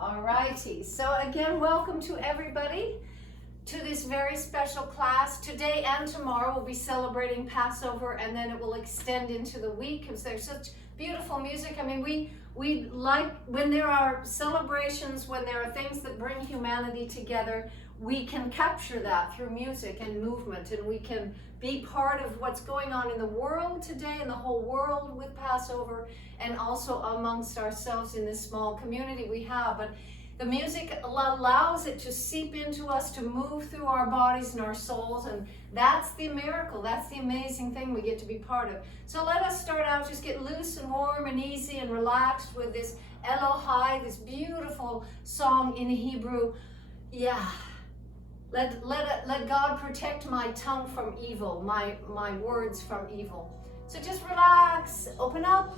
All righty, so again, welcome to everybody to this very special class. Today and tomorrow we'll be celebrating Passover, and then it will extend into the week because there's such beautiful music. I mean, we like when there are celebrations, when there are things that bring humanity together, we can capture that through music and movement, and we can be part of what's going on in the world today, in the whole world with Passover, and also amongst ourselves in this small community we have. But the music allows it to seep into us, to move through our bodies and our souls, and that's the miracle, that's the amazing thing we get to be part of. So let us start out, just get loose and warm and easy and relaxed with this Elohai, this beautiful song in Hebrew. Yeah. Let God protect my tongue from evil, my words from evil. So just relax, open up.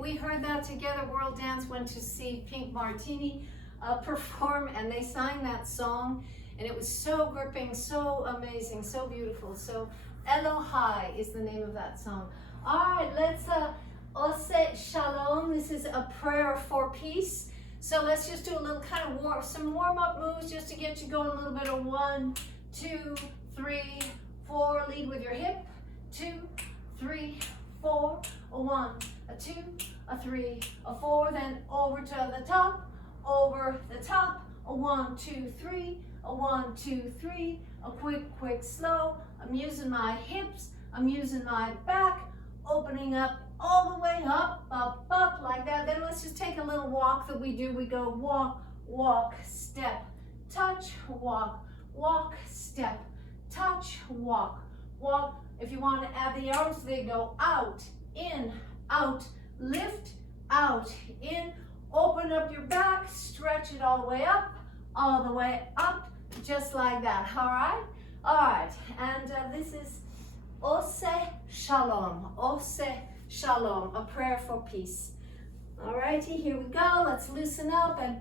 We heard that together. World Dance went to see Pink Martini perform, and they sang that song, and it was so gripping, so amazing, so beautiful. So Elohai is the name of that song. All right, let's Ose Shalom. This is a prayer for peace. So let's just do a little kind of some warm-up moves just to get you going a little bit of 1, 2, 3, 4. Lead with your hip. 2, 3, 4. A 1, a 2, a 3, a 4. Then over to the top, over the top. A 1, 2, 3. A 1, 2, 3. A quick, slow. I'm using my hips. I'm using my back. Opening up all the way up, like that. Then let's just take a little walk that we do. We go walk, step, touch, walk, step, touch, walk, If you want to add the arms, they go out, in, out, lift, out, in, open up your back, stretch it all the way up, just like that, all right? All right, and this is Ose Shalom, a prayer for peace. All righty, here we go. Let's loosen up and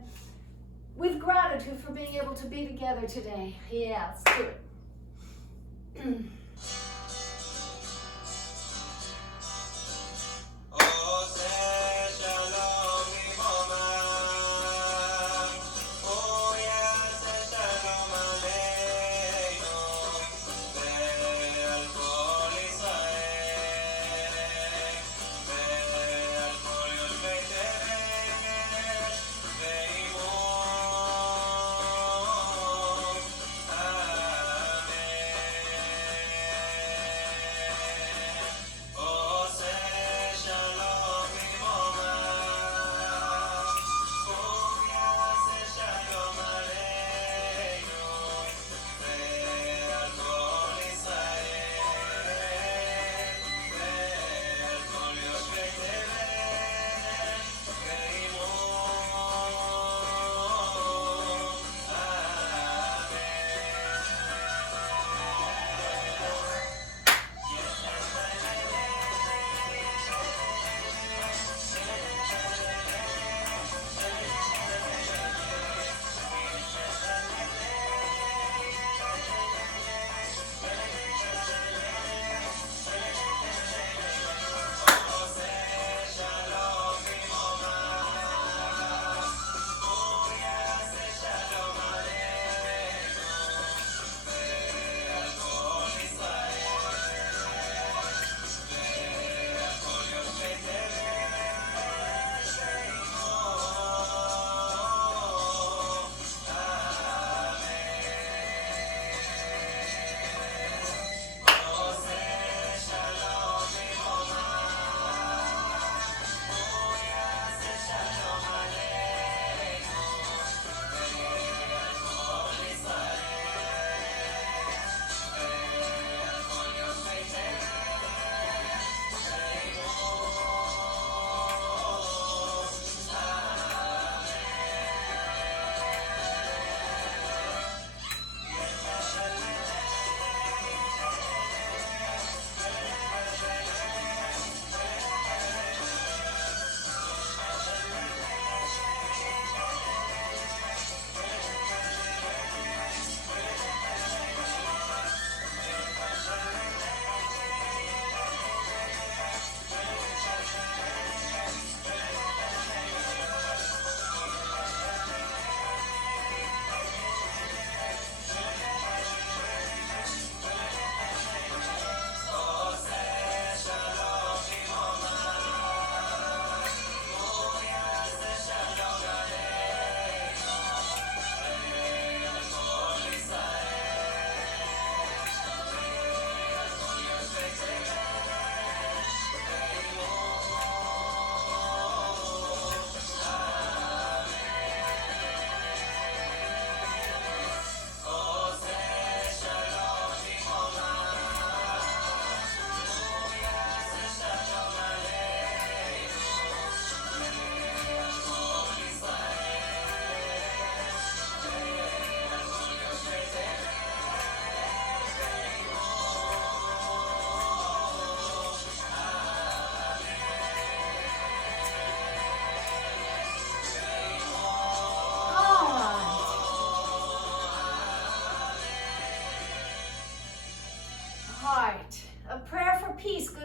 with gratitude for being able to be together today. Yeah, let's do it.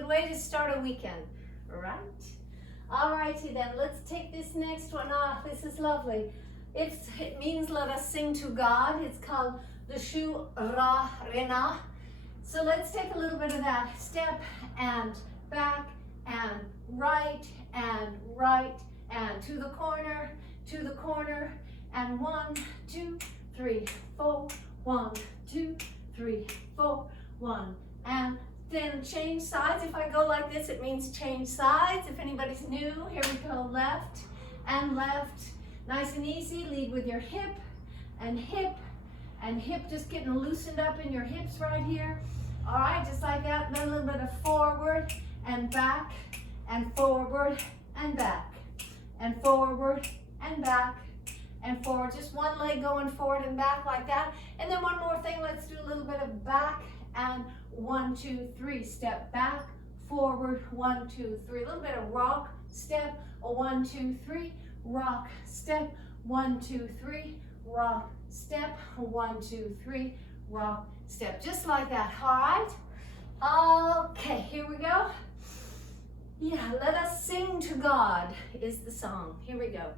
Way to start a weekend, right? Alrighty then, let's take this next one off. This is lovely. It means let us sing to God. It's called the Shu Ra Rena. So let's take a little bit of that. Step and back and right and to the corner and 1, 2, 3, 4, 1, 2, 3, 4, 1 and then change sides. If I go like this, it means change sides. If anybody's new, here we go, left and left. Nice and easy, lead with your hip and hip, just getting loosened up in your hips right here. All right, just like that. step, then a little bit of forward and back, and forward and back, and forward and back, and forward. Just one leg going forward and back like that. And then one more thing, let's do a little bit of back and 1, 2, 3. Step back, forward, 1, 2, 3. A little bit of rock, step, a 1, 2, 3, rock, step, 1, 2, 3, rock, step, 1, 2, 3, rock, step. Just like that, all right? Okay, here we go. Yeah, let us sing to God is the song. Here we go.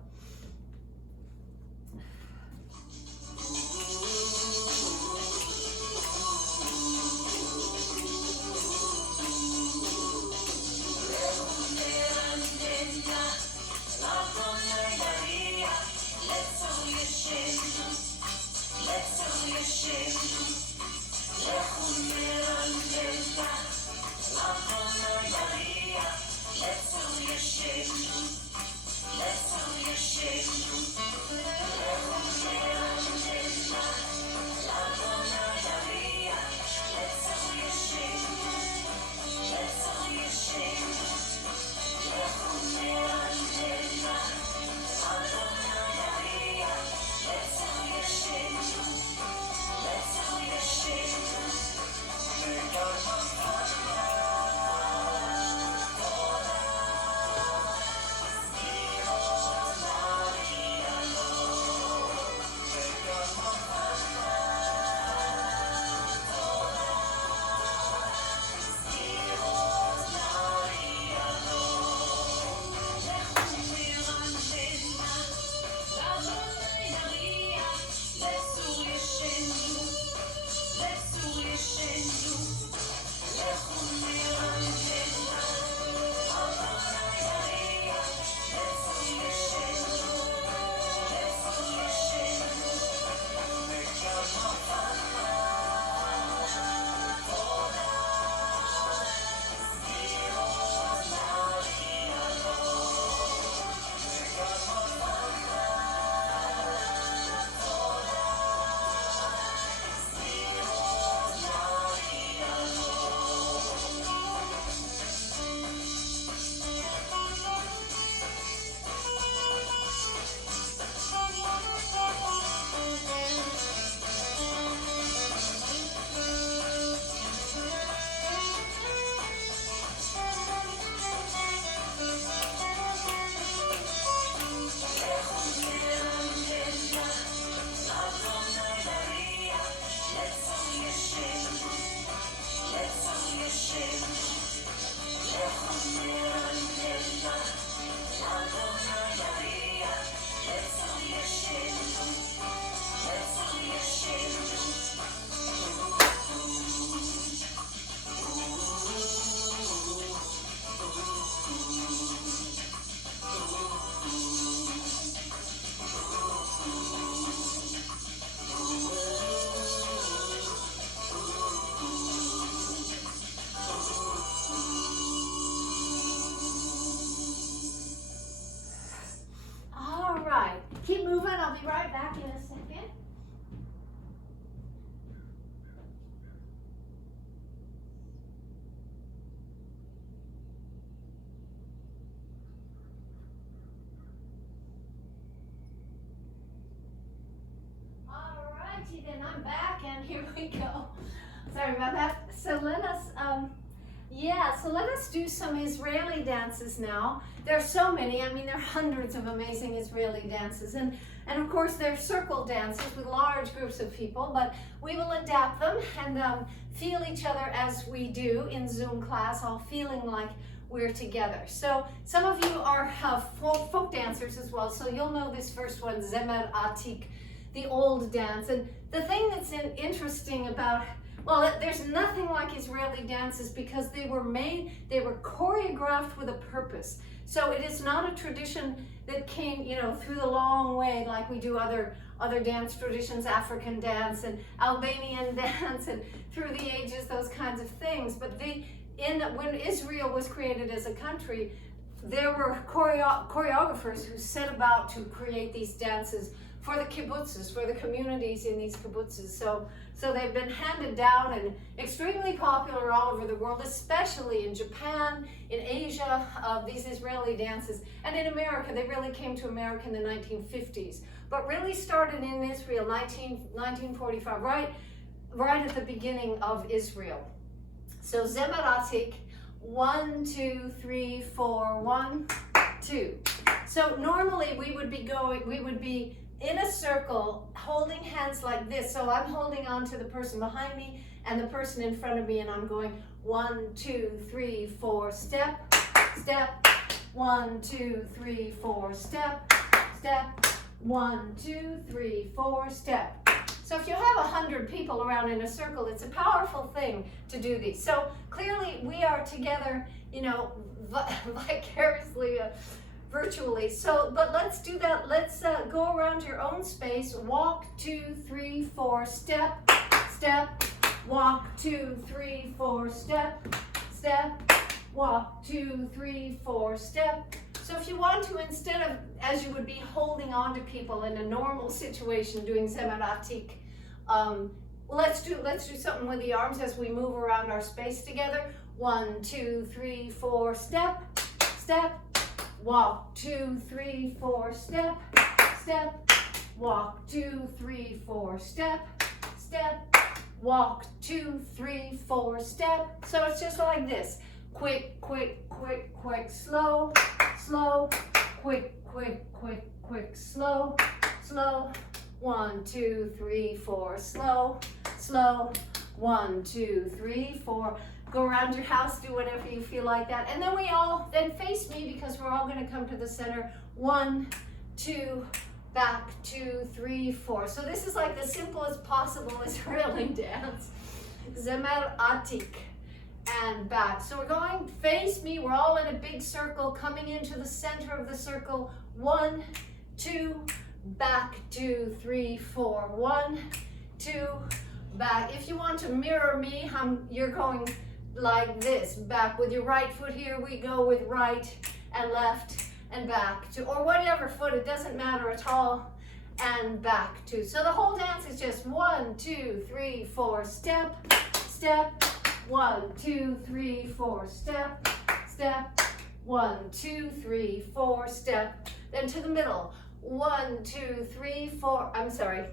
Keep moving, I'll be right back in a second. Alrighty then, I'm back and here we go. Sorry about that. So let us do some Israeli dances now. There are so many. I mean, there are hundreds of amazing Israeli dances. And of course, they're circle dances with large groups of people, but we will adapt them and feel each other as we do in Zoom class, all feeling like we're together. So some of you are folk dancers as well, so you'll know this first one, Zemer Atik, the old dance. And the thing that's interesting about, well, there's nothing like Israeli dances because they were choreographed with a purpose. So it is not a tradition that came, through the long way like we do other dance traditions, African dance and Albanian dance, and through the ages, those kinds of things. But when Israel was created as a country, there were choreographers who set about to create these dances for the kibbutzes, for the communities in these kibbutzes. So they've been handed down and extremely popular all over the world, especially in Japan, in Asia, these Israeli dances. And in America, they really came to America in the 1950s, but really started in Israel, 1945, right at the beginning of Israel. So Zemer Atik, 1, 2, 3, 4, 1, 2. So normally we would be in a circle, holding hands like this. So I'm holding on to the person behind me and the person in front of me, and I'm going 1, 2, 3, 4, step, step, 1, 2, 3, 4, step, step, 1, 2, 3, 4, step. So if you have 100 people around in a circle, it's a powerful thing to do these. So clearly we are together, you know, vicariously, virtually. So, but let's do that. Let's go around your own space. Walk, 2, 3, 4, step, step, walk, 2, 3, 4, step, step, walk, 2, 3, 4, step. So if you want to, instead of, as you would be holding on to people in a normal situation doing Zemer Atik, let's do something with the arms as we move around our space together. 1, 2, 3, 4, step, step, walk, 2, 3, 4, step, step, walk, 2, 3, 4, step, step, walk, 2, 3, 4, step. So it's just like this. Quick, quick, quick, quick, slow, slow, quick, quick, quick, quick, slow, slow. 1, 2, 3, 4, slow, slow. 1, 2, 3, 4. Go around your house, do whatever you feel like that. And then then face me, because we're all going to come to the center. 1, 2, back, 2, 3, 4. So this is like the simplest possible Israeli dance. Zemer Atik. And back. So we're going face me. We're all in a big circle, coming into the center of the circle. 1, 2, back, 2, 3, 4. 1, 2, back. If you want to mirror me, you're going like this. Back with your right foot. Here we go with right and left and back, or whatever foot. It doesn't matter at all. And back, 2. So the whole dance is just 1, 2, 3, 4. Step, step. 1, 2, 3, 4, step, step, 1, 2, 3, 4, step, then to the middle, 1, 2, 3, 4, I'm sorry,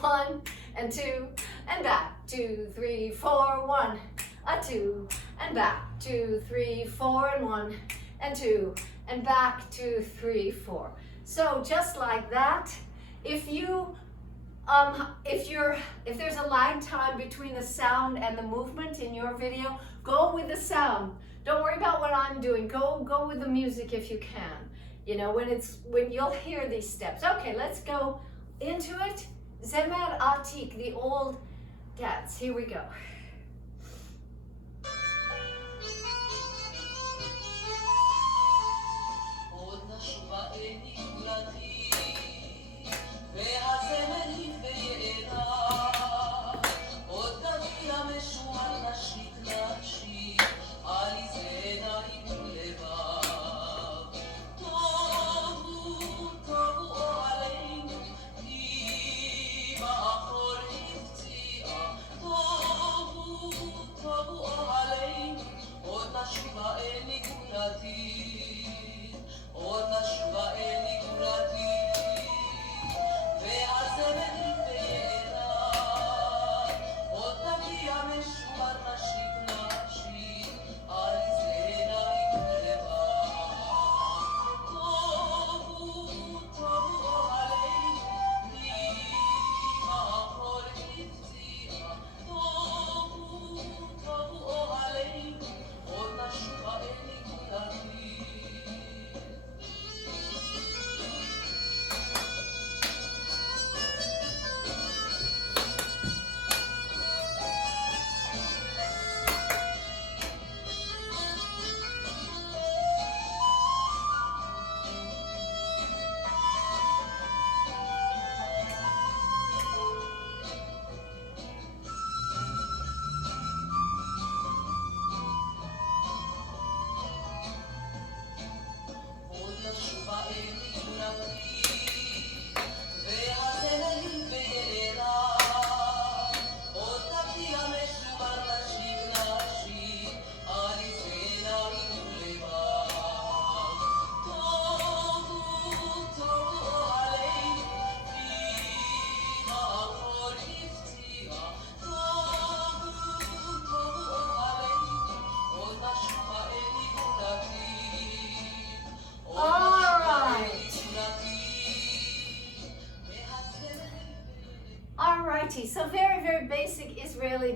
1 and 2 and back, 2, 3, 4, 1, a 2 and back, 2, 3, 4 and 1 and 2 and back, 2, 3, 4. So just like that, if there's a lag time between the sound and the movement in your video, go with the sound. Don't worry about what I'm doing. Go with the music if you can. You know, when you'll hear these steps. Okay, let's go into it. Zemer Atik, the old dance. Here we go.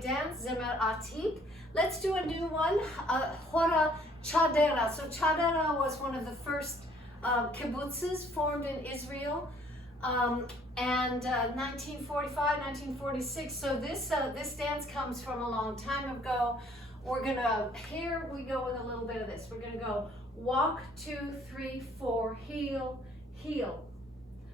ballet dance, Zemer Atik. Let's do a new one, Hora Chadera. So Chadera was one of the first kibbutzes formed in Israel, and 1945, 1946. So this dance comes from a long time ago. We're gonna, here we go with a little bit of this. We're gonna go walk, 2, 3, 4, heel, heel.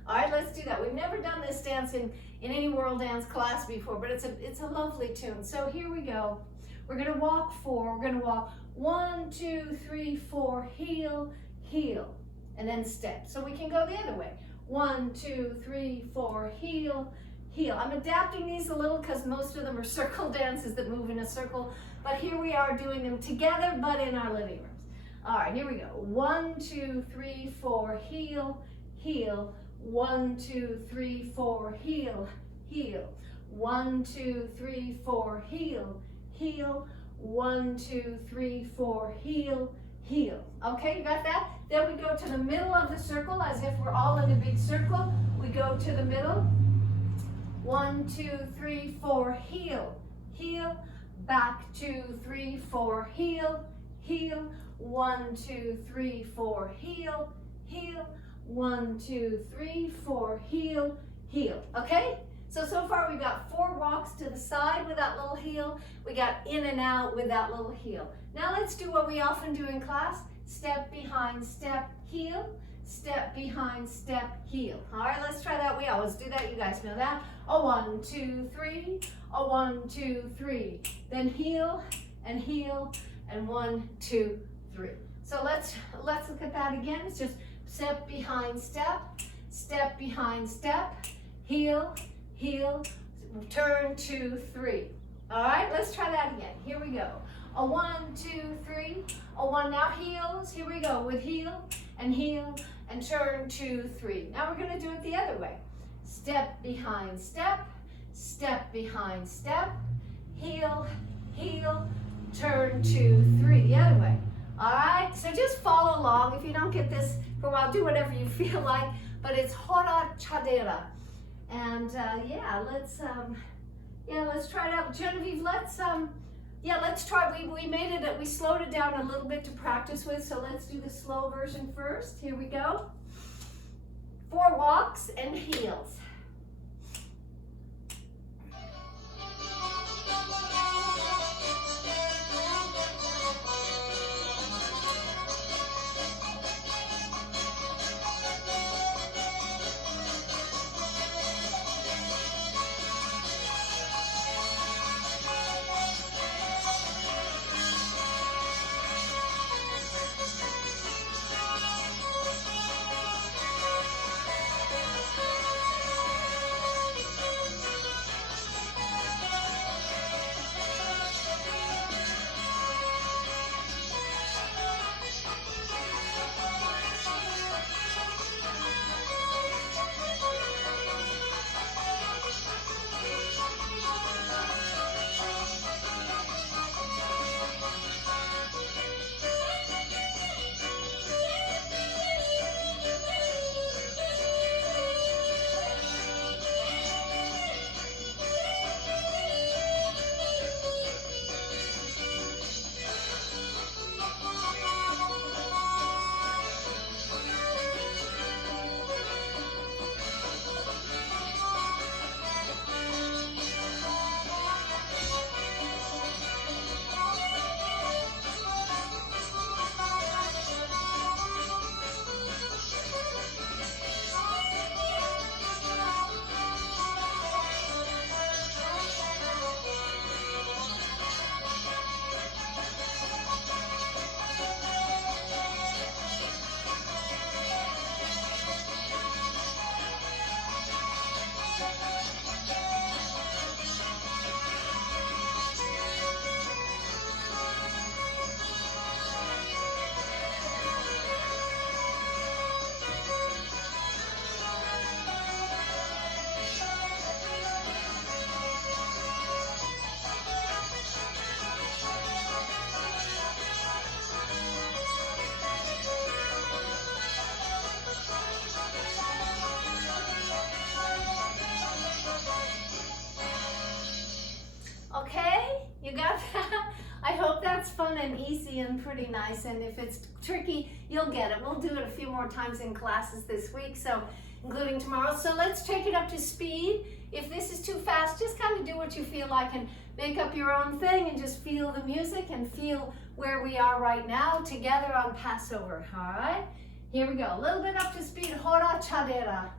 All right, let's do that. We've never done this dance in any world dance class before, but it's a lovely tune. So here we go. We're gonna walk 4, we're gonna walk 1, 2, 3, 4, heel, heel, and then step. So we can go the other way. 1, 2, 3, 4, heel, heel. I'm adapting these a little because most of them are circle dances that move in a circle, but here we are doing them together, but in our living rooms. All right, here we go. 1, 2, 3, 4, heel, heel. 1, 2, 3, 4, heel, heel. 1, 2, 3, 4, heel, heel. 1, 2, 3, 4, heel, heel. Okay, you got that? Then we go to the middle of the circle as if we're all in a big circle. We go to the middle. 1, 2, 3, 4, heel, heel. Back 2, 3, 4, heel, heel. 1, 2, 3, 4, heel, heel. 1, 2, 3, 4, heel, heel. Okay? So far we've got 4 walks to the side with that little heel. We got in and out with that little heel. Now let's do what we often do in class. Step behind, step, heel. Step behind, step, heel. All right, let's try that. We always do that. You guys know that. A 1, 2, 3. A 1, 2, 3. Then heel, and 1, 2, 3. So let's look at that again. It's just step behind step, step behind step, heel, heel, turn 2, 3. All right, let's try that again. Here we go. A 1, 2, 3. A 1, now heels. Here we go with heel, and turn 2, 3. Now we're gonna do it the other way. Step behind step, step behind step, heel, heel, turn 2, 3. The other way. All right, so just follow along. If you don't get this for a while, do whatever you feel like, but it's Hora Chadera. And yeah, let's try it out. Genevieve, let's try, we made it, we slowed it down a little bit to practice with, so let's do the slow version first. Here we go. 4 walks and heels. that's fun and easy and pretty nice. And if it's tricky, you'll get it. We'll do it a few more times in classes this week, so including tomorrow. So let's take it up to speed. If this is too fast, just kind of do what you feel like and make up your own thing and just feel the music and feel where we are right now together on Passover. All right, here we go. A little bit up to speed. Hora chadera.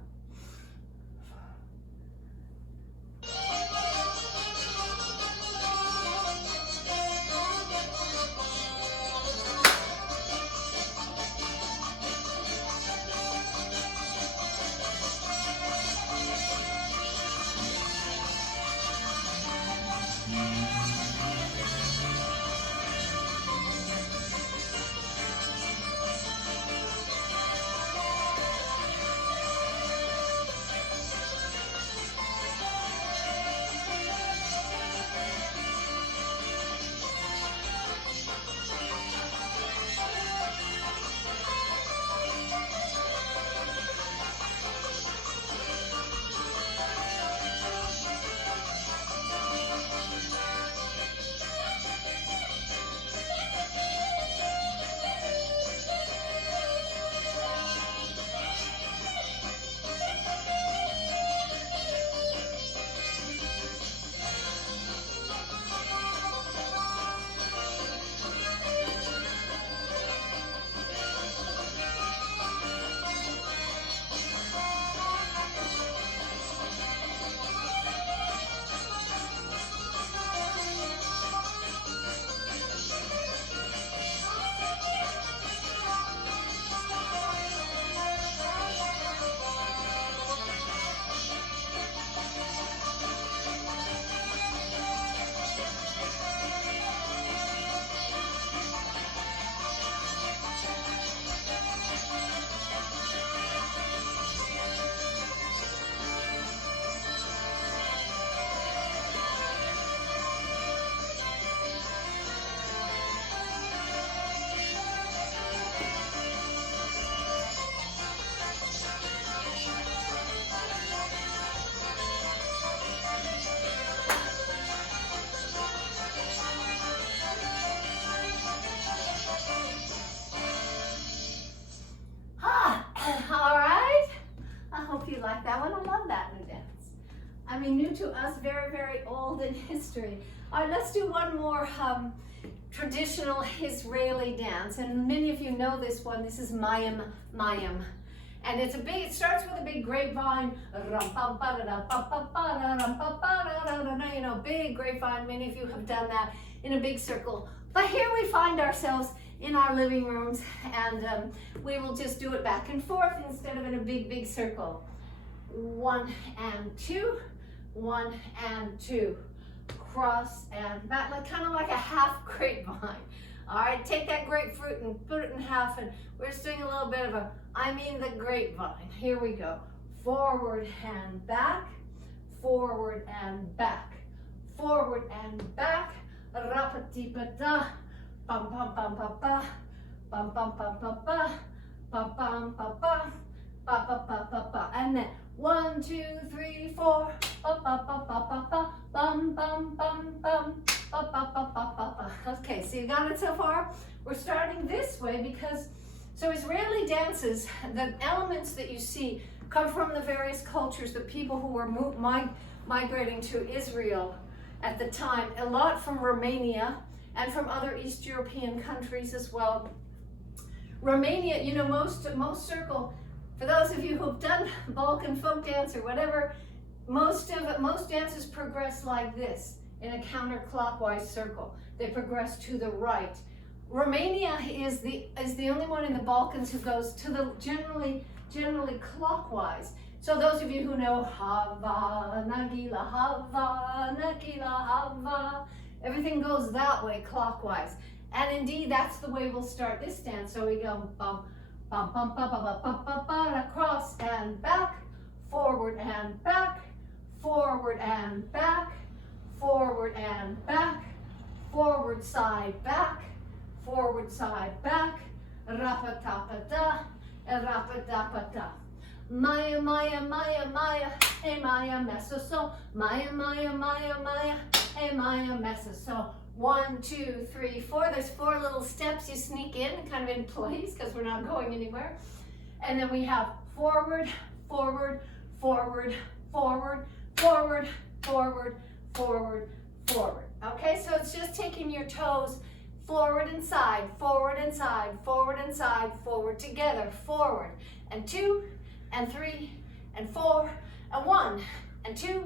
Like that one. I love that new dance. I mean, new to us, very, very old in history. All right, let's do one more traditional Israeli dance. And many of you know this one. This is Mayim Mayim. And it starts with a big grapevine. You know, big grapevine. Many of you have done that in a big circle. But here we find ourselves in our living rooms, and we will just do it back and forth instead of in a big, big circle. 1 and 2, 1 and 2, cross and back, like kind of like a half grapevine. All right, take that grapefruit and put it in half, and we're just doing a little bit of a, the grapevine. Here we go. Forward and back, forward and back, forward and back. Rapati-pa-da, bum bum bum ba ba, bum bum bum ba ba, bum bum ba ba, ba ba ba ba ba, and then 1, 2, 3, 4, ba ba ba ba ba ba, bum bum bum bum, ba ba ba ba ba ba. Okay, so you got it so far? We're starting this way because, so Israeli dances, the elements that you see come from the various cultures, the people who were migrating to Israel at the time, a lot from Romania and from other East European countries as well. Romania, you know, most circle, for those of you who've done Balkan folk dance or whatever, most dances progress like this, in a counterclockwise circle. They progress to the right. Romania is the only one in the Balkans who goes to the generally clockwise. So those of you who know Hava, Nagila, Hava, Nagila, Hava, everything goes that way, clockwise. And indeed, that's the way we'll start this dance. So we go bum, bum, bum, bum, bum, bum, bum, bum, bum, across and back, forward and back, forward and back, forward and back, forward side back, forward side back, rapa-tapa-da, rapa-da-pa-da. Maya, Maya, Maya, Maya, hey Maya, messa so. Maya, Maya, Maya, Maya, hey Maya, messa so. 1, 2, 3, 4. There's 4 little steps you sneak in, kind of in place, because we're not going anywhere. And then we have forward, forward, forward, forward, forward, forward, forward, forward. Okay, so it's just taking your toes forward and side, forward and side, forward and side, forward together, forward, and 2, and 3, and 4, and 1, and 2,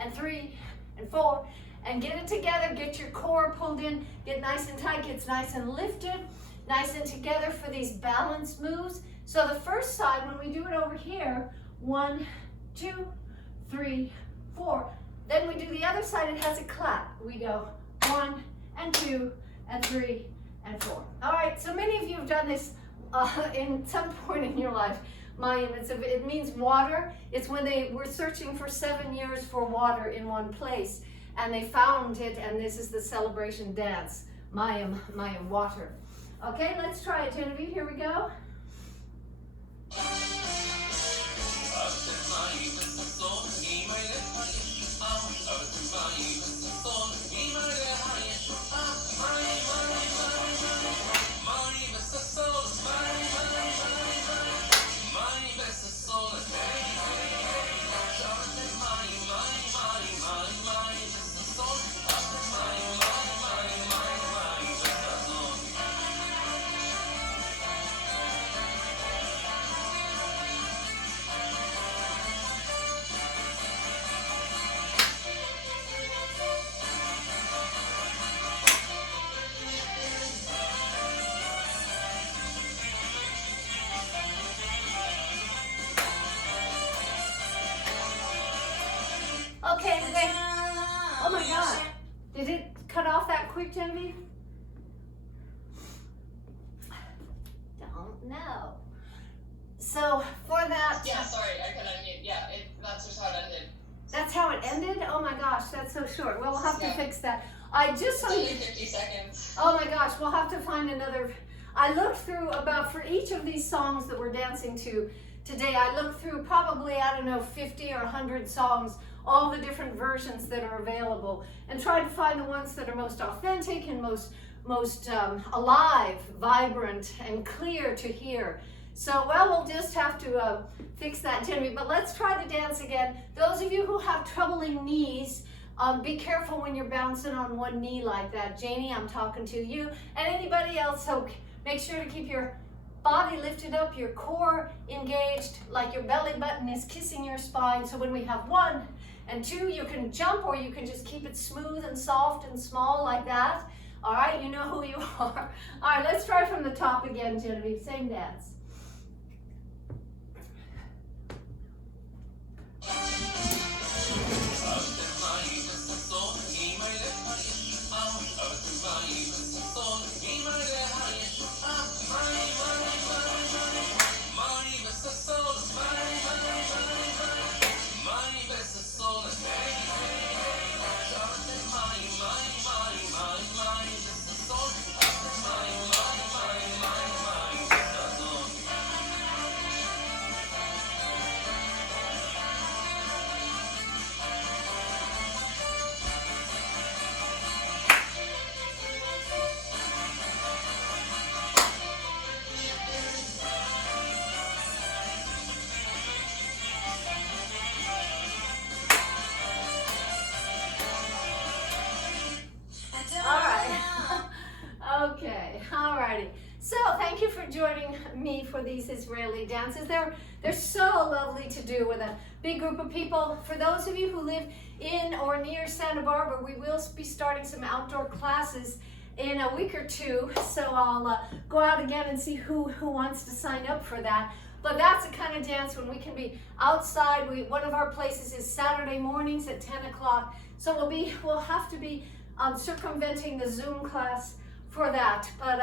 and 3, and 4, and get it together, get your core pulled in, get nice and tight, gets nice and lifted, nice and together for these balance moves. So the first side, when we do it over here, 1, 2, 3, 4. Then we do the other side, it has a clap. We go 1, and 2, and 3, and 4. All right, so many of you have done this in some point in your life. It means water. It's when they were searching for 7 years for water in one place, and they found it, and this is the celebration dance, Mayim, water. Okay, let's try it, Genevieve. Here we go. Okay, wait. Oh my God. Did it cut off that quick, Genevieve? Don't know. So for that. Yeah, sorry, I couldn't unmute. Yeah, that's just how it ended. That's how it ended? Oh my gosh, that's so short. Well, we'll have to fix that. I just saw only 50 seconds. Oh my gosh, we'll have to find another. I looked through for each of these songs that we're dancing to today, I looked through probably, I don't know, 50 or 100 songs, all the different versions that are available, and tried to find the ones that are most authentic and most alive, vibrant, and clear to hear. So, well, we'll just have to fix that, Genevieve. But let's try the dance again. Those of you who have troubling knees, be careful when you're bouncing on one knee like that. Janie, I'm talking to you, and anybody else. So make sure to keep your body lifted up, your core engaged, like your belly button is kissing your spine. So when we have 1 and 2, you can jump, or you can just keep it smooth and soft and small like that. All right, you know who you are. All right, let's try from the top again, Genevieve. Same dance. So thank you for joining me for these Israeli dances. They're so lovely to do with a big group of people. For those of you who live in or near Santa Barbara, we will be starting some outdoor classes in a week or 2. So I'll go out again and see who wants to sign up for that. But that's the kind of dance when we can be outside. One of our places is Saturday mornings at 10 o'clock. So we'll have to be circumventing the Zoom class for that. But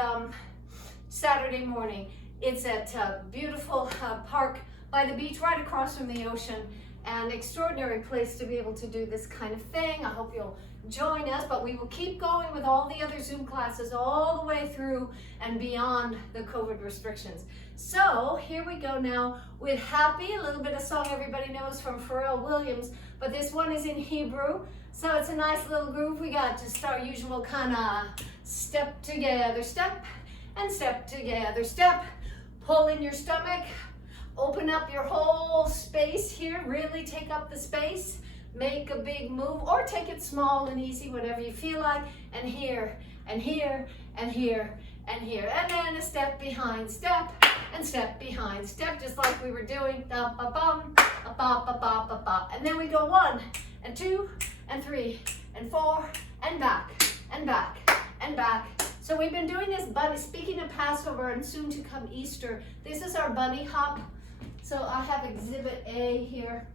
Saturday morning, it's at a beautiful park by the beach, right across from the ocean. An extraordinary place to be able to do this kind of thing. I hope you'll join us, but we will keep going with all the other Zoom classes all the way through and beyond the COVID restrictions. So here we go now with Happy, a little bit of song everybody knows from Pharrell Williams, but this one is in Hebrew. So it's a nice little groove. We got just our usual kind of step together, step, and step together, step. Pull in your stomach, open up your whole space here, really take up the space, make a big move, or take it small and easy, whatever you feel like, and here, and here, and here, and here, and then a step behind step, and step behind step, just like we were doing, da-ba-bum, ba-ba-ba-ba-ba, and then we go 1, and 2, and 3, and 4, and back, and back, and back. So we've been doing this bunny, speaking of Passover and soon to come Easter, this is our bunny hop. So I have exhibit A here,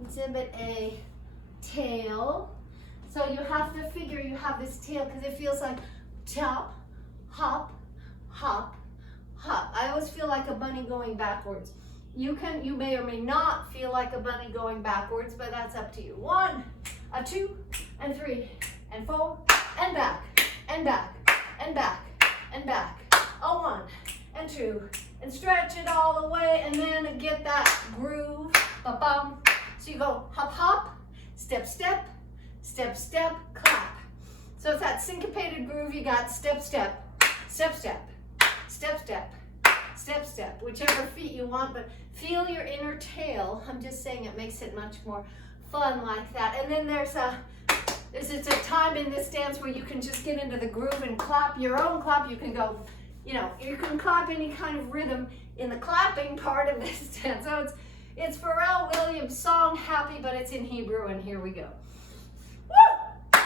exhibit A, tail. So you have to figure you have this tail because it feels like top, hop, hop, hop. I always feel like a bunny going backwards. You may or may not feel like a bunny going backwards, but that's up to you. 1, 2, and 3, and 4, and back, and back, and back, and back. 1, and 2, and stretch it all the way, and then get that groove. Ba-bum. So you go hop, hop, step, step, step, step, clap. So it's that syncopated groove. You got step, step, step, step, step, step, step, step, whichever feet you want, but feel your inner tail. I'm just saying it makes it much more fun like that. And then it's a time in this dance where you can just get into the groove and clap your own clap. You can go, you can clap any kind of rhythm in the clapping part of this dance. So it's Pharrell Williams' song Happy, but it's in Hebrew, and here we go. Woo!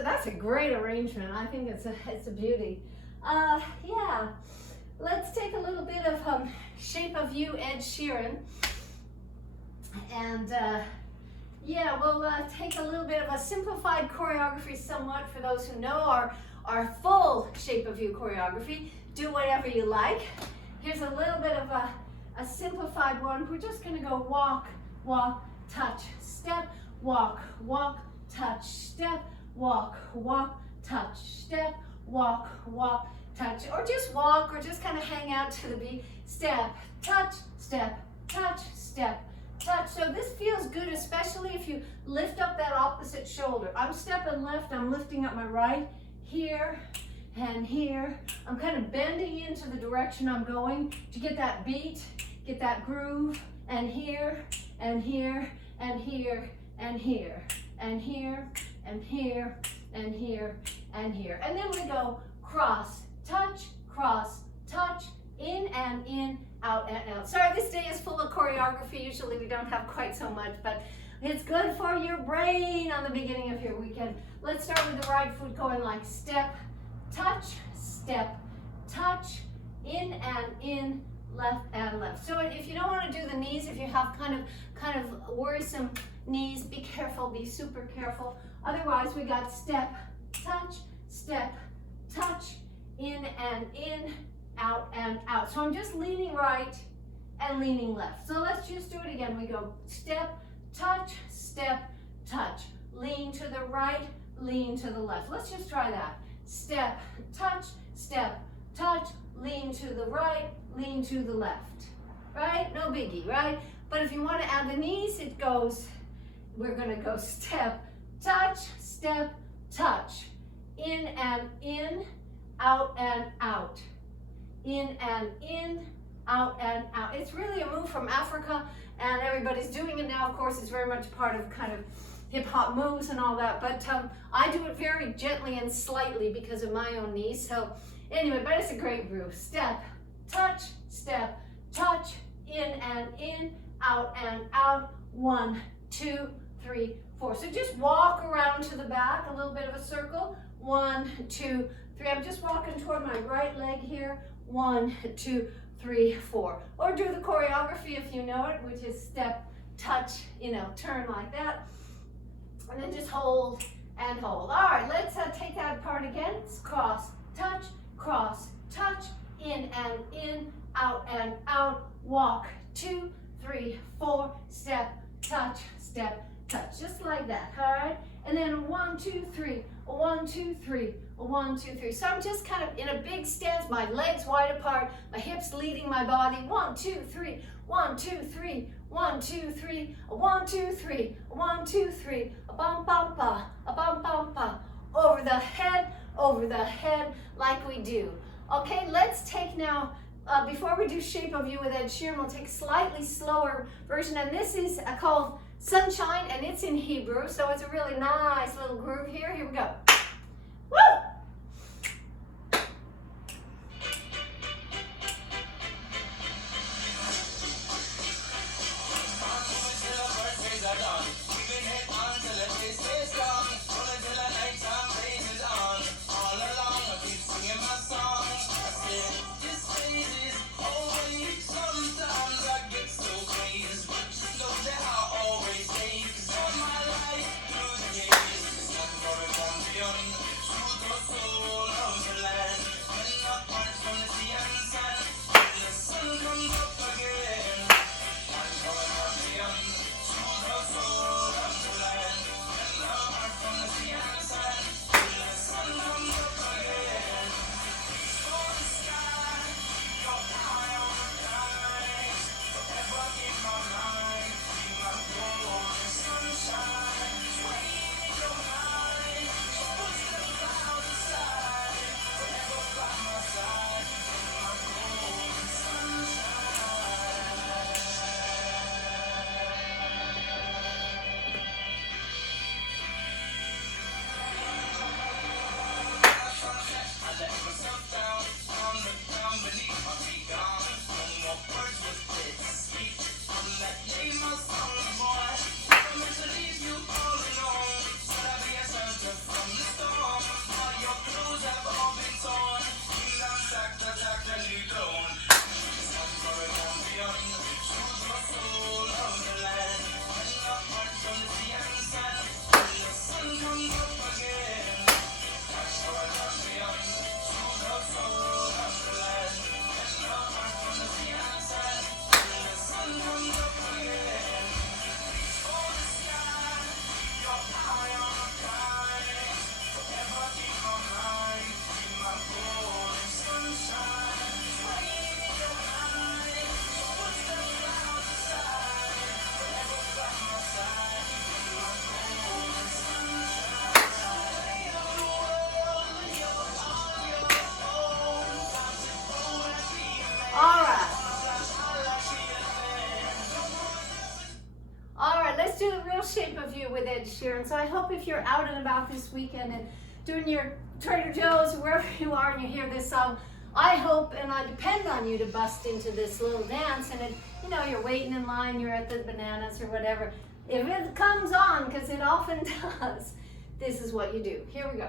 that's a great arrangement. I think it's a beauty. Yeah. Let's take a little bit of Shape of You, Ed Sheeran. And yeah, we'll take a little bit of a simplified choreography somewhat for those who know our full Shape of You choreography. Do whatever you like. Here's a little bit of a simplified one. We're just going to go walk, walk, touch, step, walk, walk, touch, step, walk, walk, touch, step, walk, walk, touch, or just walk, or just kind of hang out to the beat. Step, touch, step, touch, step, touch. So this feels good, especially if you lift up that opposite shoulder. I'm stepping left, I'm lifting up my right, here and here. I'm kind of bending into the direction I'm going to get that beat, get that groove, and here, and here, and here, and here, and here, and here, and here, and here. And then we go cross, touch, in and in, out and out. Sorry, this day is full of choreography. Usually we don't have quite so much, but it's good for your brain on the beginning of your weekend. Let's start with the right foot going like step, touch, in and in, left and left. So if you don't want to do the knees, if you have kind of worrisome knees, be careful, be super careful. Otherwise, we got step, touch, in and in, out and out. So I'm just leaning right and leaning left. So let's just do it again. We go step, touch, lean to the right, lean to the left. Let's just try that. Step, touch, lean to the right, lean to the left. Right? No biggie, right? But if you want to add the knees, it goes, we're going to go step, touch, in and in, out and out. In and in, out and out. It's really a move from Africa, and everybody's doing it now. Of course, it's very much part of kind of hip hop moves and all that, but I do it very gently and slightly because of my own knees. So anyway, but it's a great groove. Step, touch, in and in, out and out. 1, 2, 3, 4. So just walk around to the back, a little bit of a circle. 1, 2, 3. I'm just walking toward my right leg here. 1, 2, 3, 4. Or do the choreography if you know it, which is step, touch, turn like that. And then just hold and hold. All right, let's take that apart again. It's cross, touch, in and in, out and out. Walk, 2, 3, 4. Step, touch, just like that. All right, and then 1, 2, 3. 1, 2, 3. 1, 2, 3. So I'm just kind of in a big stance, my legs wide apart, my hips leading my body. 1, 2, 3. 1, 2, 3. 1, 2, 3. 1, 2, 3. 1, 2, 3. A bum bum pa, a bum bum pa. Over the head, like we do. Okay, let's take now. Before we do Shape of You with Ed Sheeran, we'll take a slightly slower version, and this is called Sunshine, and it's in Hebrew, so it's a really nice little groove here. Here we go. Woo! From the start. year. And so I hope if you're out and about this weekend and doing your Trader Joe's, wherever you are, and you hear this song, I hope and I depend on you to bust into this little dance. And it, you know, you're waiting in line, you're at the bananas or whatever. If it comes on, because it often does, this is what you do. Here we go.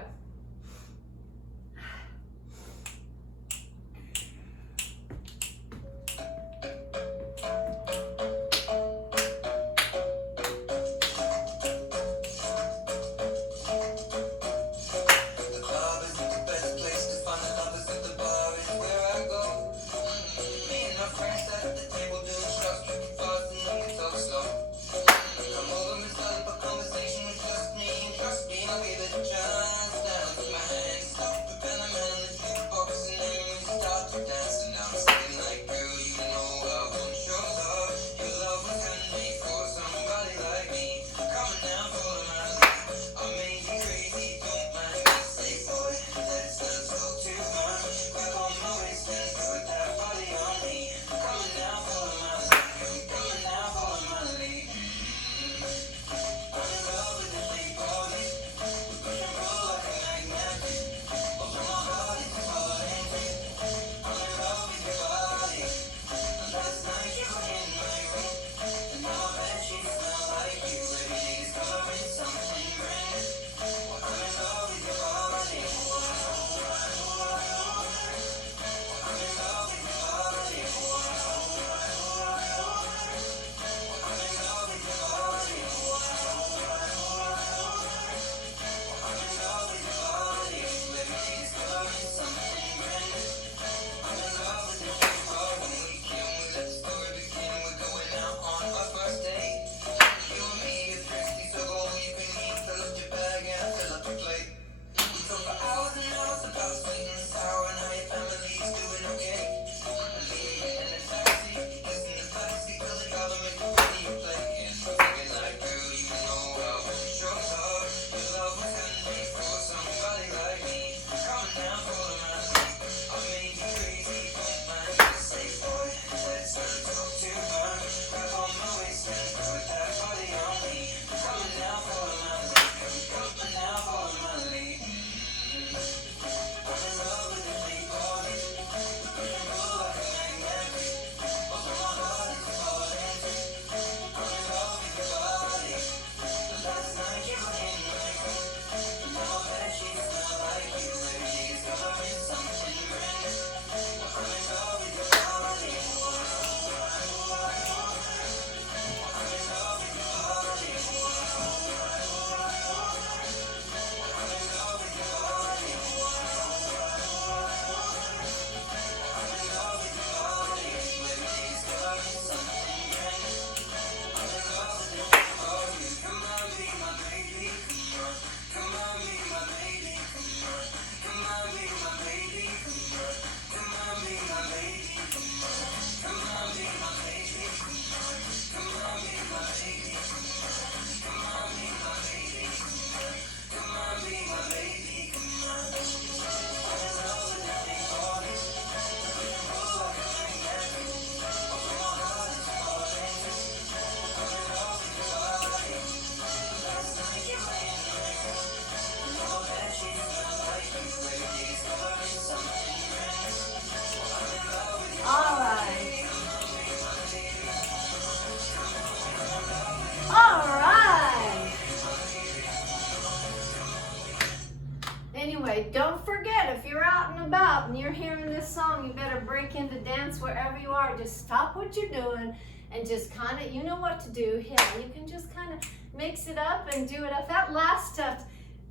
Anyway, don't forget, if you're out and about and you're hearing this song, you better break into dance wherever you are. Just stop what you're doing and just kind of, you know what to do. Yeah, you can just kind of mix it up and do it up. That last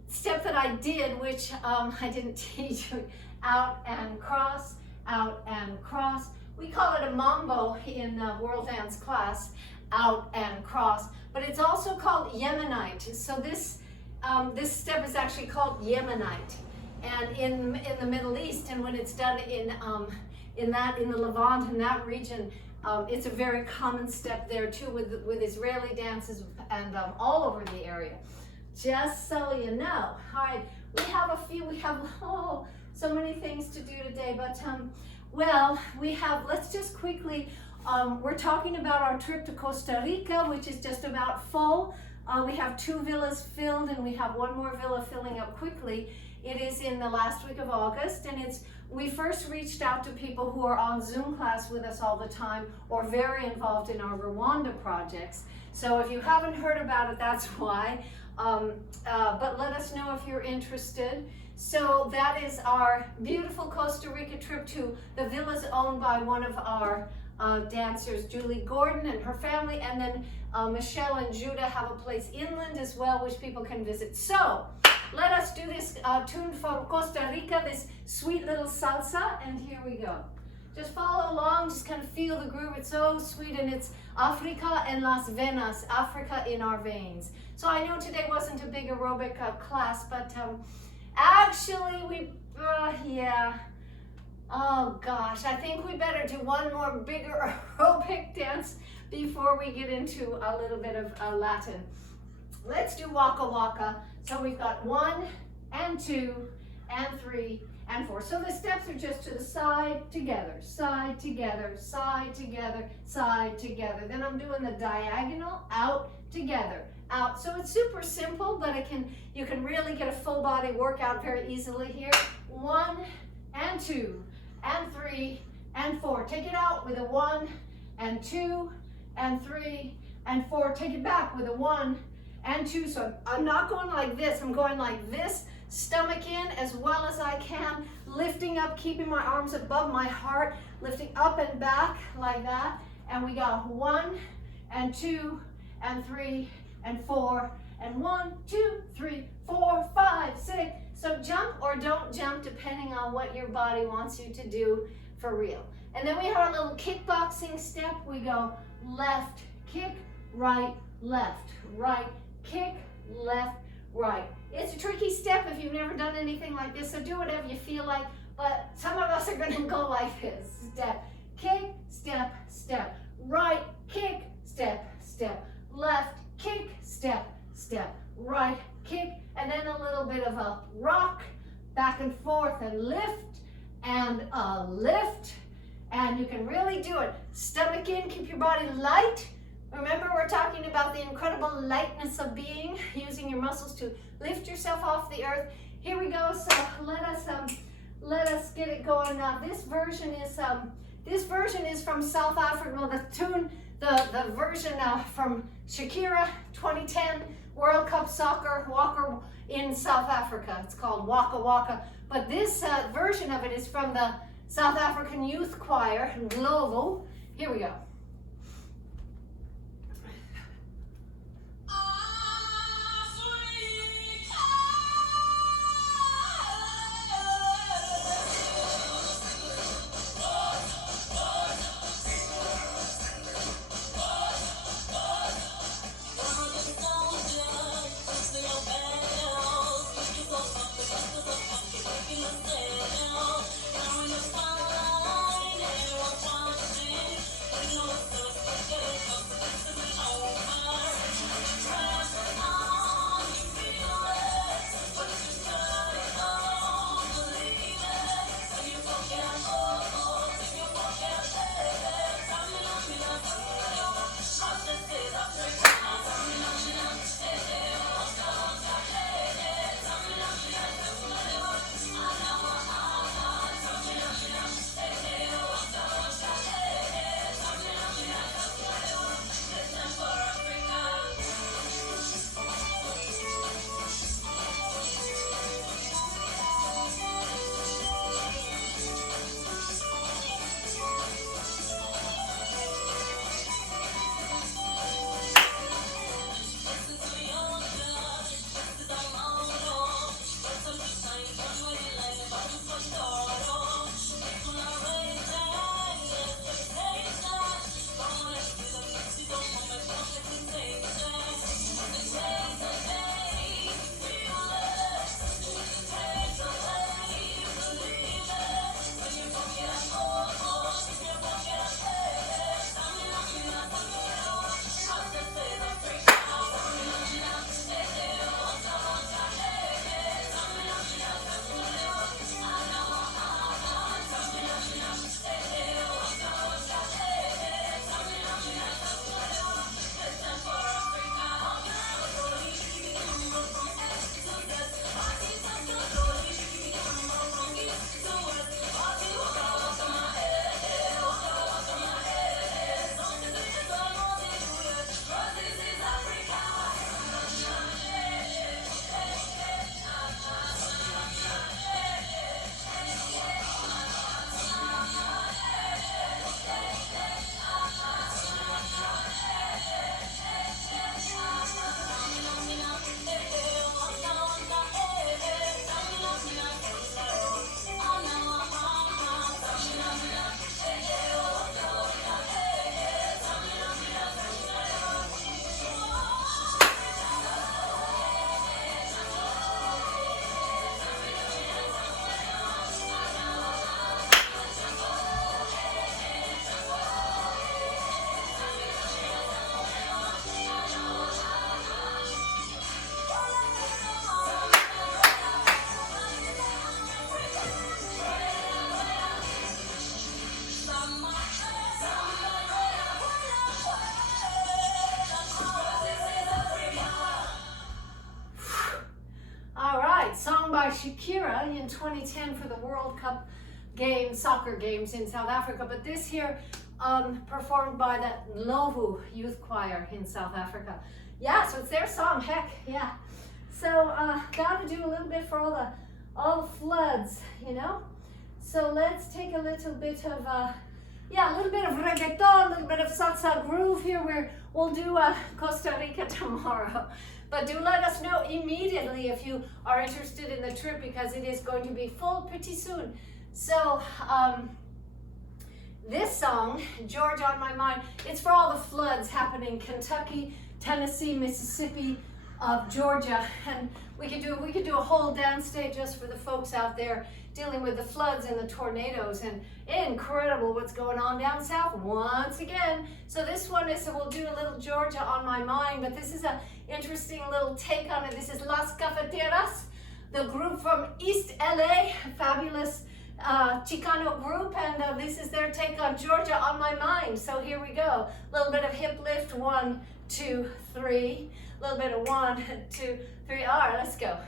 step that I did, which I didn't teach you, out and cross, we call it a mambo in world dance class, out and cross, but it's also called Yemenite. So this step is actually called Yemenite, and in the Middle East, and when it's done in the Levant, in that region, it's a very common step there too, with Israeli dances and all over the area. Just so you know. All right, we have so many things to do today, but let's just quickly, we're talking about our trip to Costa Rica, which is just about full. We have 2 villas filled, and we have 1 more villa filling up quickly. It is in the last week of August, and we first reached out to people who are on Zoom class with us all the time or very involved in our Rwanda projects. So if you haven't heard about it, that's why. But let us know if you're interested. So that is our beautiful Costa Rica trip to the villas owned by one of our dancers, Julie Gordon and her family, and then Michelle and Judah have a place inland as well, which people can visit. So let us do this tune from Costa Rica, this sweet little salsa, and here we go. Just follow along, just kind of feel the groove. It's so sweet, and it's Africa en las venas, Africa in our veins. So I know today wasn't a big aerobic class, but actually yeah. Oh gosh, I think we better do one more bigger aerobic dance before we get into a little bit of Latin. Let's do Waka Waka. So we've got 1 and 2 and 3 and 4. So the steps are just to the side, together, side, together, side, together, side, together. Then I'm doing the diagonal, out, together, out. So it's super simple, but you can really get a full body workout very easily here. 1 and 2 and 3 and 4. Take it out with a 1 and 2 and 3 and 4. Take it back with a 1 and 2. So I'm not going like this. I'm going like this, stomach in as well as I can, lifting up, keeping my arms above my heart, lifting up and back like that. And we got 1 and 2 and 3 and 4 and 1, 2, 3, 4, 5, 6. So jump or don't jump depending on what your body wants you to do for real. And then we have our little kickboxing step. We go left, kick, right, kick, left, right. It's a tricky step if you've never done anything like this, so do whatever you feel like, but some of us are going to go like this. Step, kick, step, step, right, kick, step, step, left, kick, step, step, right, kick, and then a little bit of a rock, back and forth, and lift, and a lift, and you can really do it. Stomach in, keep your body light. Remember, we're talking about the incredible lightness of being, using your muscles to lift yourself off the earth. Here we go. So let us get it going now. This version is from South Africa. Well, the tune, the version from Shakira 2010 World Cup Soccer Walker in South Africa. It's called Waka Waka. But this version of it is from the South African Youth Choir, Glovo. Here we go. by Shakira in 2010 for the World Cup games, soccer games in South Africa. But this here performed by the Lovu Youth Choir in South Africa. Yeah, so it's their song, heck, yeah. So gotta do a little bit for all the floods, you know. So let's take a little bit of a little bit of reggaeton, a little bit of salsa groove here. We'll do Costa Rica tomorrow. But do let us know immediately if you are interested in the trip, because it is going to be full pretty soon. So this song, Georgia on My Mind, it's for all the floods happening in Kentucky, Tennessee, Mississippi, Georgia, and we could do a whole dance day just for the folks out there dealing with the floods and the tornadoes, and incredible what's going on down south once again. So this one is, we'll do a little Georgia on My Mind, but this is a interesting little take on it. This is Las Cafeteras, the group from East LA, fabulous Chicano group, and this is their take on Georgia on My Mind. So here we go. A little bit of hip lift, 1, 2, 3. A little bit of 1, 2, 3. All right, let's go.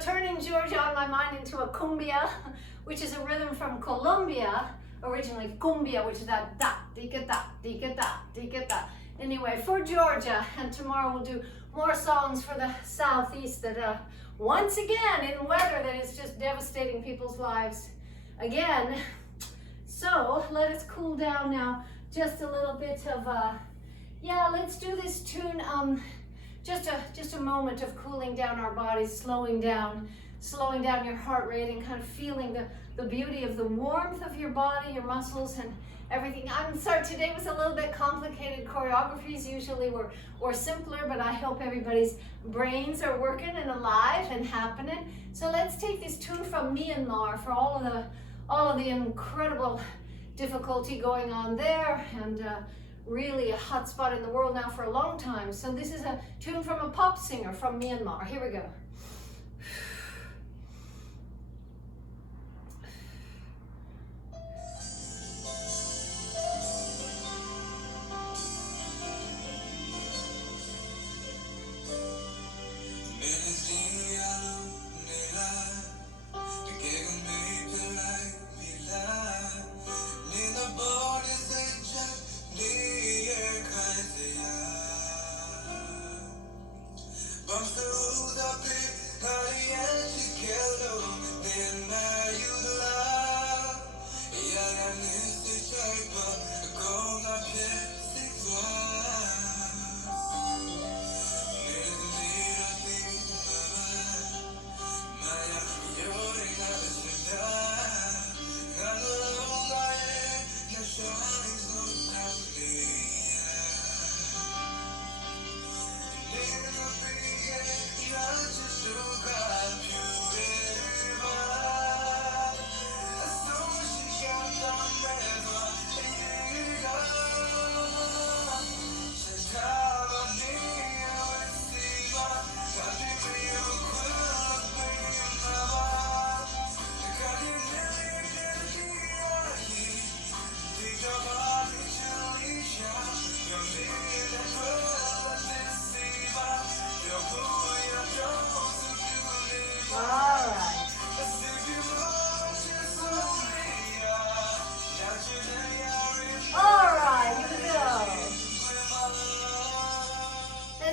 Turning Georgia on My Mind into a cumbia, which is a rhythm from Colombia, originally cumbia, which is that da, dika da, dika da, dika da. Anyway, for Georgia, and tomorrow we'll do more songs for the southeast that once again in weather that is just devastating people's lives again. So let us cool down now, just a little bit of let's do this tune. Just a moment of cooling down our bodies, slowing down your heart rate, and kind of feeling the beauty of the warmth of your body, your muscles, and everything. I'm sorry, today was a little bit complicated. Choreographies usually were simpler, but I hope everybody's brains are working and alive and happening. So let's take this tune from Myanmar for all of the incredible difficulty going on there, and really a hot spot in the world now for a long time. So this is a tune from a pop singer from Myanmar. Here we go.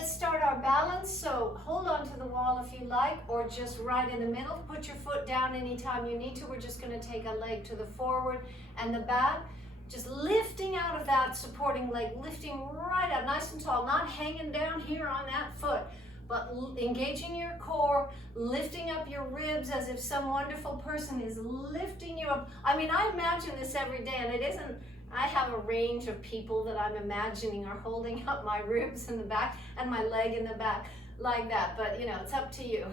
let's start our balance. So hold on to the wall if you like, or just right in the middle. Put your foot down anytime you need to. We're just going to take a leg to the forward and the back. Just lifting out of that supporting leg, lifting right up, nice and tall, not hanging down here on that foot, but engaging your core, lifting up your ribs as if some wonderful person is lifting you up. I mean, I imagine this every day, and it isn't, I have a range of people that I'm imagining are holding up my ribs in the back and my leg in the back like that, but you know, it's up to you.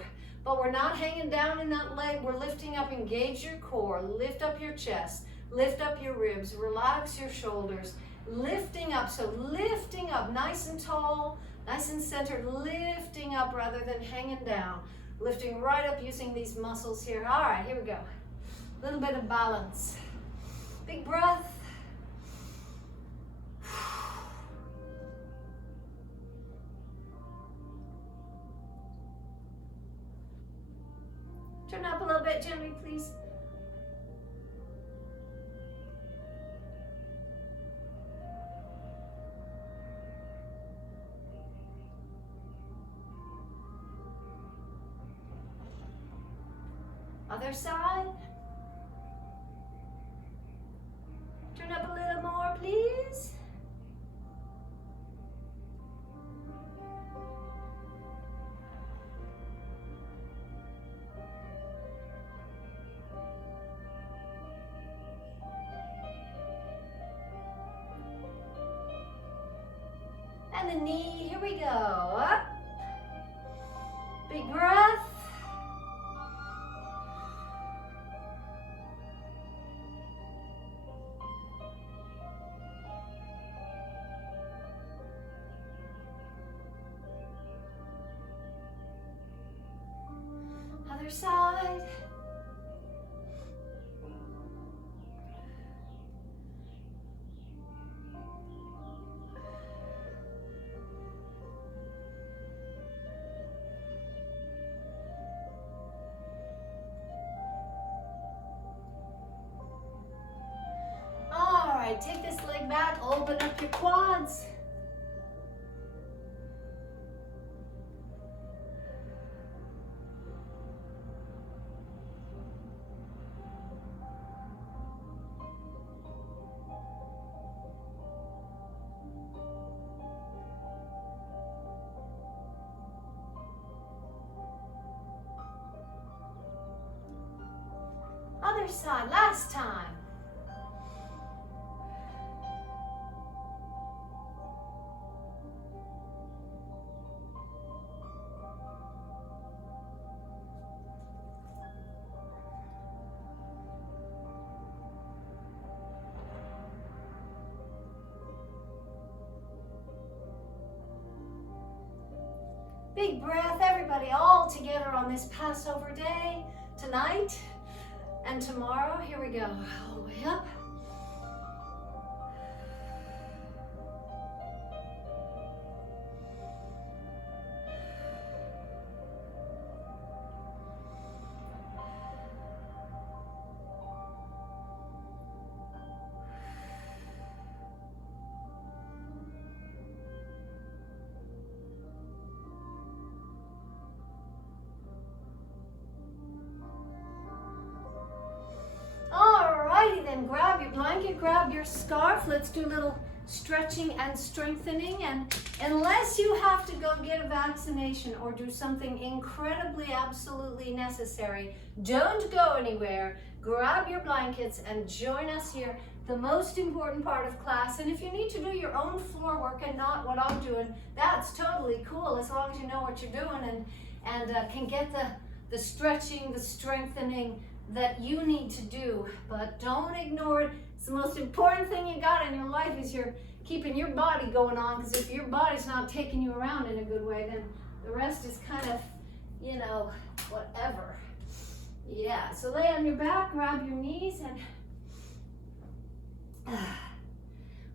But we're not hanging down in that leg, we're lifting up, engage your core, lift up your chest, lift up your ribs, relax your shoulders, lifting up, so lifting up nice and tall, nice and centered, lifting up rather than hanging down. Lifting right up using these muscles here. All right, here we go. A little bit of balance. Big breath. Turn up a little bit, gently, please. Other side. Turn up a little more, please. And the knee, here we go. Up. Big breath. Other side. All right, take this leg back, open up your quads. Other side, last time. Big breath, everybody, all together on this Passover day, tonight and tomorrow. Here we go, all the way up. Then grab your blanket, grab your scarf. Let's do a little stretching and strengthening. And unless you have to go get a vaccination or do something incredibly, absolutely necessary, don't go anywhere. Grab your blankets and join us here. The most important part of class. And if you need to do your own floor work and not what I'm doing, that's totally cool, as long as you know what you're doing and can get the stretching, the strengthening that you need to do, but don't ignore it. It's the most important thing you got in your life, is you're keeping your body going on, because if your body's not taking you around in a good way, then the rest is kind of, you know, whatever. Yeah, so lay on your back, grab your knees, and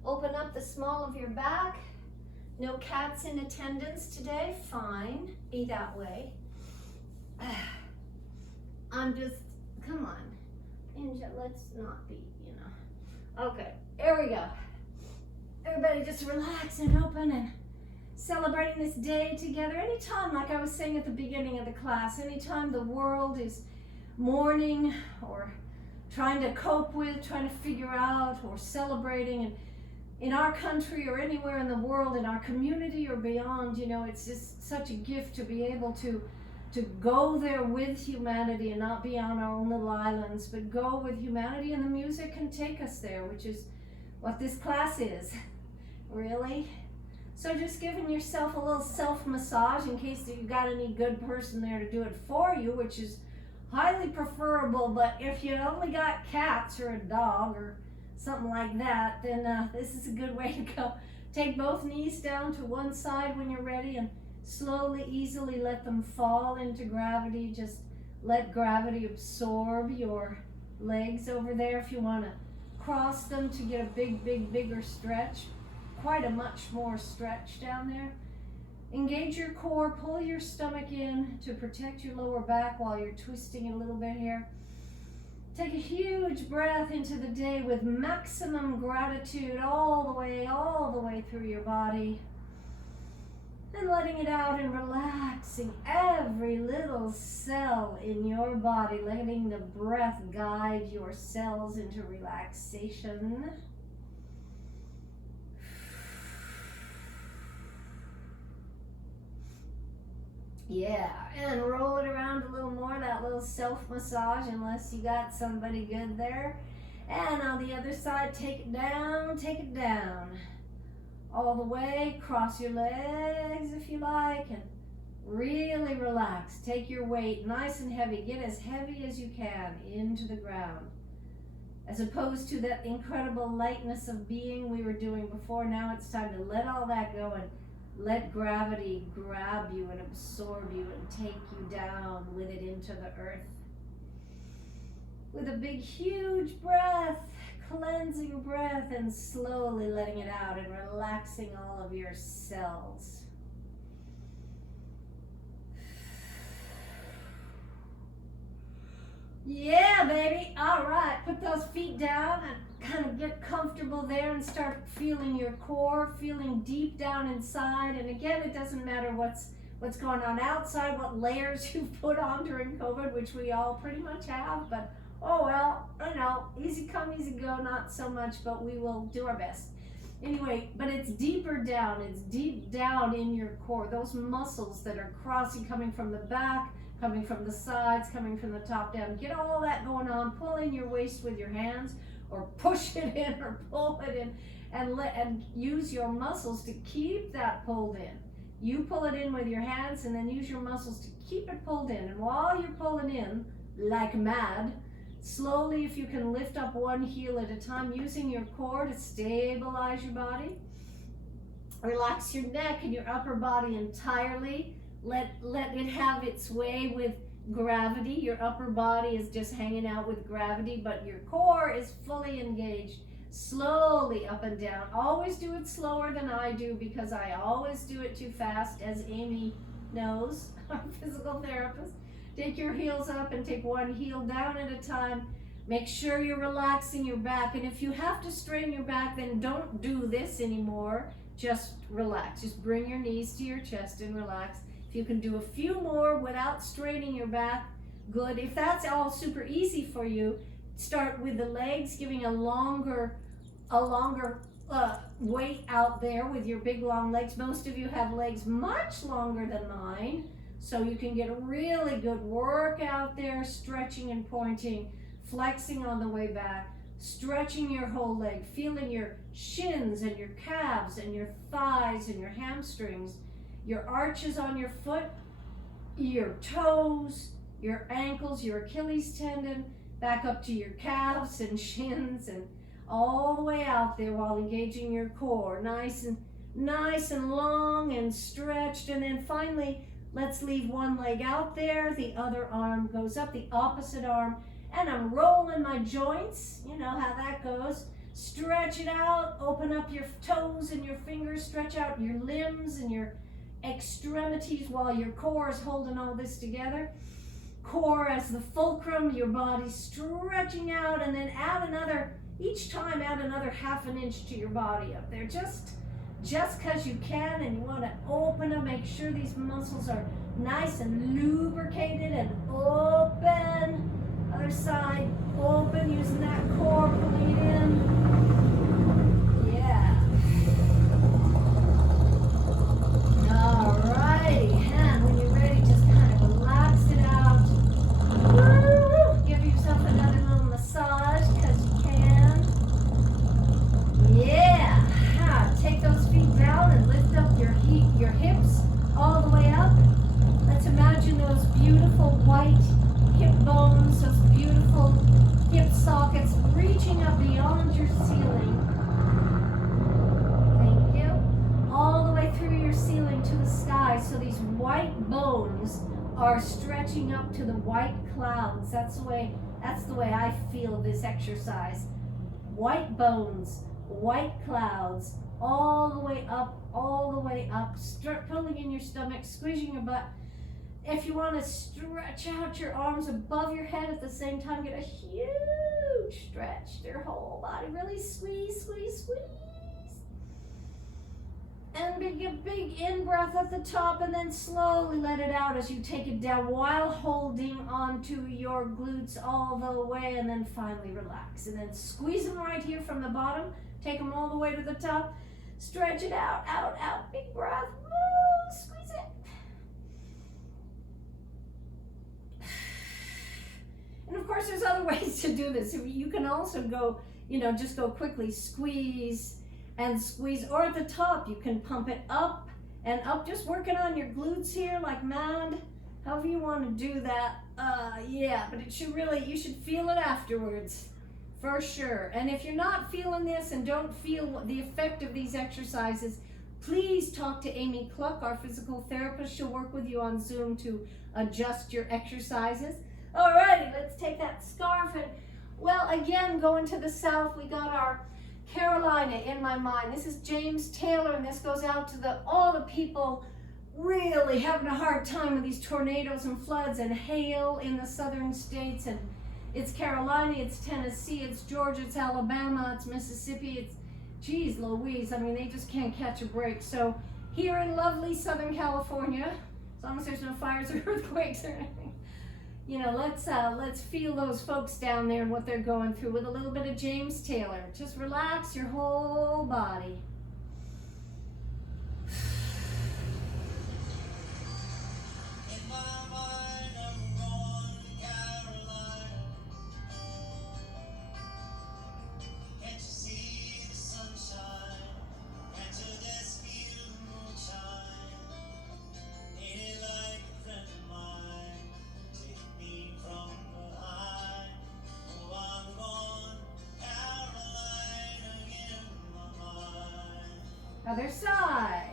open up the small of your back. No cats in attendance today, fine, be that way. I'm just, come on, Ninja, let's not be, you know. Okay, here we go. Everybody just relax and open and celebrating this day together. Anytime, like I was saying at the beginning of the class, anytime the world is mourning or trying to cope with, trying to figure out, or celebrating, and in our country or anywhere in the world, in our community or beyond, you know, it's just such a gift to be able to go there with humanity and not be on our own little islands, but go with humanity, and the music can take us there, which is what this class is. Really? So just giving yourself a little self-massage in case you got any good person there to do it for you, which is highly preferable, but if you only got cats or a dog or something like that, then this is a good way to go. Take both knees down to one side when you're ready and slowly, easily let them fall into gravity. Just let gravity absorb your legs over there. If you want to cross them to get a bigger stretch, quite a much more stretch down there. Engage your core, pull your stomach in to protect your lower back while you're twisting it a little bit here. Take a huge breath into the day with maximum gratitude all the way through your body. And letting it out and relaxing every little cell in your body, letting the breath guide your cells into relaxation. Yeah, and roll it around a little more, that little self-massage, unless you got somebody good there. And on the other side, take it down. All the way, cross your legs if you like, and really relax. Take your weight nice and heavy. Get as heavy as you can into the ground. As opposed to that incredible lightness of being we were doing before, now it's time to let all that go and let gravity grab you and absorb you and take you down with it into the earth. With a big, huge breath, cleansing breath, and slowly letting it out and relaxing all of your cells. Yeah, baby. All right. Put those feet down and kind of get comfortable there and start feeling your core, feeling deep down inside. And again, it doesn't matter what's going on outside, what layers you've put on during COVID, which we all pretty much have. But, oh, well, you know, easy come, easy go, not so much, but we will do our best. Anyway, but it's deeper down. It's deep down in your core. Those muscles that are crossing, coming from the back, coming from the sides, coming from the top down. Get all that going on. Pull in your waist with your hands, or push it in, or pull it in, and use your muscles to keep that pulled in. You pull it in with your hands, and then use your muscles to keep it pulled in. And while you're pulling in, like mad, slowly, if you can, lift up one heel at a time, using your core to stabilize your body. Relax your neck and your upper body entirely. Let it have its way with gravity. Your upper body is just hanging out with gravity, but your core is fully engaged. Slowly up and down. Always do it slower than I do, because I always do it too fast, as Amy knows, our physical therapist. Take your heels up and take one heel down at a time. Make sure you're relaxing your back. And if you have to strain your back, then don't do this anymore. Just relax. Just bring your knees to your chest and relax. If you can do a few more without straining your back, good. If that's all super easy for you, start with the legs, giving a longer weight out there with your big long legs. Most of you have legs much longer than mine, so you can get a really good workout there, stretching and pointing, flexing on the way back, stretching your whole leg, feeling your shins and your calves and your thighs and your hamstrings, your arches on your foot, your toes, your ankles, your Achilles tendon, back up to your calves and shins, and all the way out there while engaging your core, nice and long and stretched. And then finally, let's leave one leg out there, the other arm goes up, the opposite arm, and I'm rolling my joints. You know how that goes. Stretch it out, open up your toes and your fingers, stretch out your limbs and your extremities while your core is holding all this together. Core as the fulcrum, your body stretching out, and then each time add another half an inch to your body up there. Just just because you can, and you want to open them, make sure these muscles are nice and lubricated and open. Other side, open, using that core, pulling it in. Yeah. Alrighty, and when you're ready, just kind of relax it out. Woo! Give yourself another little massage, because you can. Yeah. Take those feet down and lift up your hips all the way up. Let's imagine those beautiful white hip bones, those beautiful hip sockets reaching up beyond your ceiling. Thank you. All the way through your ceiling to the sky, so these white bones are stretching up to the white clouds. That's the way I feel this exercise. White bones, white clouds, all the way up, start pulling in your stomach, squeezing your butt. If you want to stretch out your arms above your head at the same time, get a huge stretch, their whole body, really squeeze, squeeze, squeeze. And a big in-breath at the top, and then slowly let it out as you take it down while holding onto your glutes all the way, and then finally relax. And then squeeze them right here from the bottom, take them all the way to the top, stretch it out, out, big breath, woo, squeeze it. And of course, there's other ways to do this. You can also go, just go quickly, squeeze and squeeze. Or at the top, you can pump it up and up, just working on your glutes here like mad. However you want to do that. Yeah, but you should feel it afterwards, for sure. And if you're not feeling this and don't feel the effect of these exercises, please talk to Amy Cluck, our physical therapist. She'll work with you on Zoom to adjust your exercises. Alrighty, let's take that scarf and, well, again, going to the south, we got our Carolina in my mind. This is James Taylor, and this goes out to all the people really having a hard time with these tornadoes and floods and hail in the southern states. And it's Carolina, it's Tennessee, it's Georgia, it's Alabama, it's Mississippi, it's, geez Louise, I mean, they just can't catch a break. So here in lovely Southern California, as long as there's no fires or earthquakes or anything, let's feel those folks down there and what they're going through with a little bit of James Taylor. Just relax your whole body. Other side.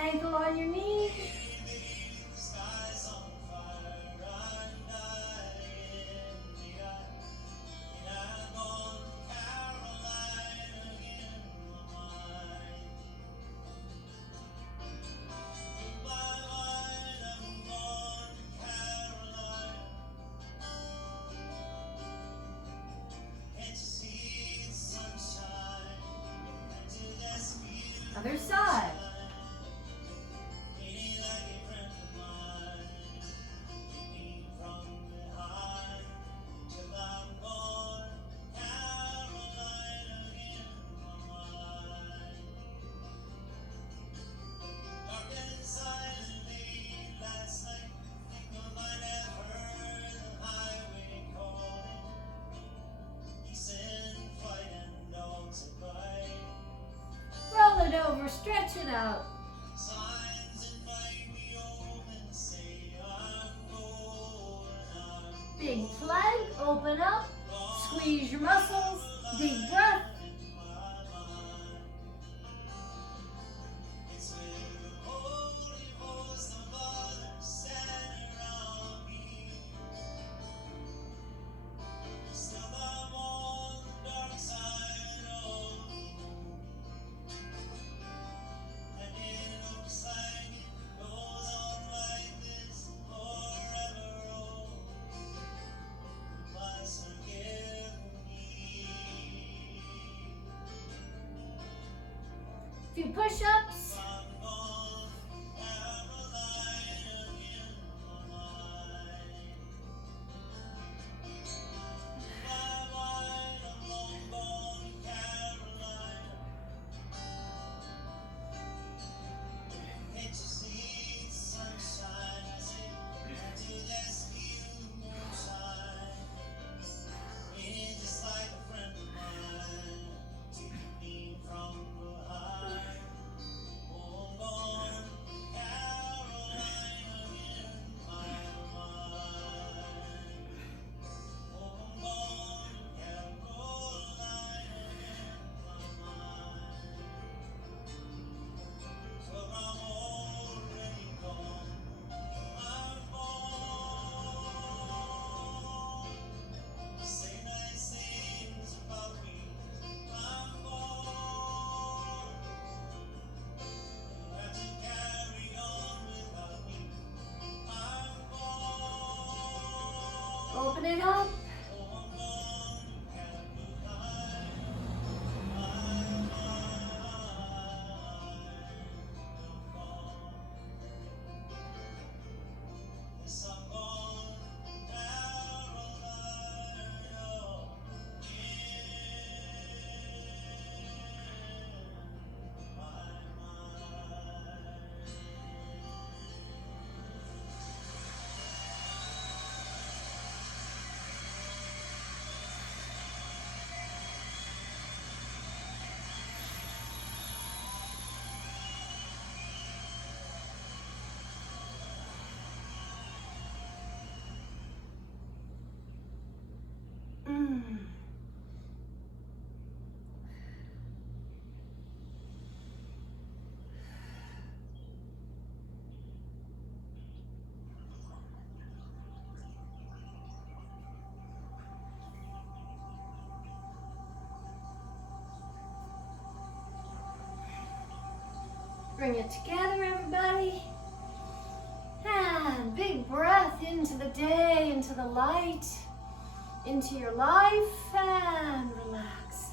Ankle on your knee. Other side. Roll it over, stretch it out. Big plank, open up, squeeze your muscles, deep breath. Few push-ups. Open it up. Bring it together, everybody. And big breath into the day, into the light, into your life, and relax.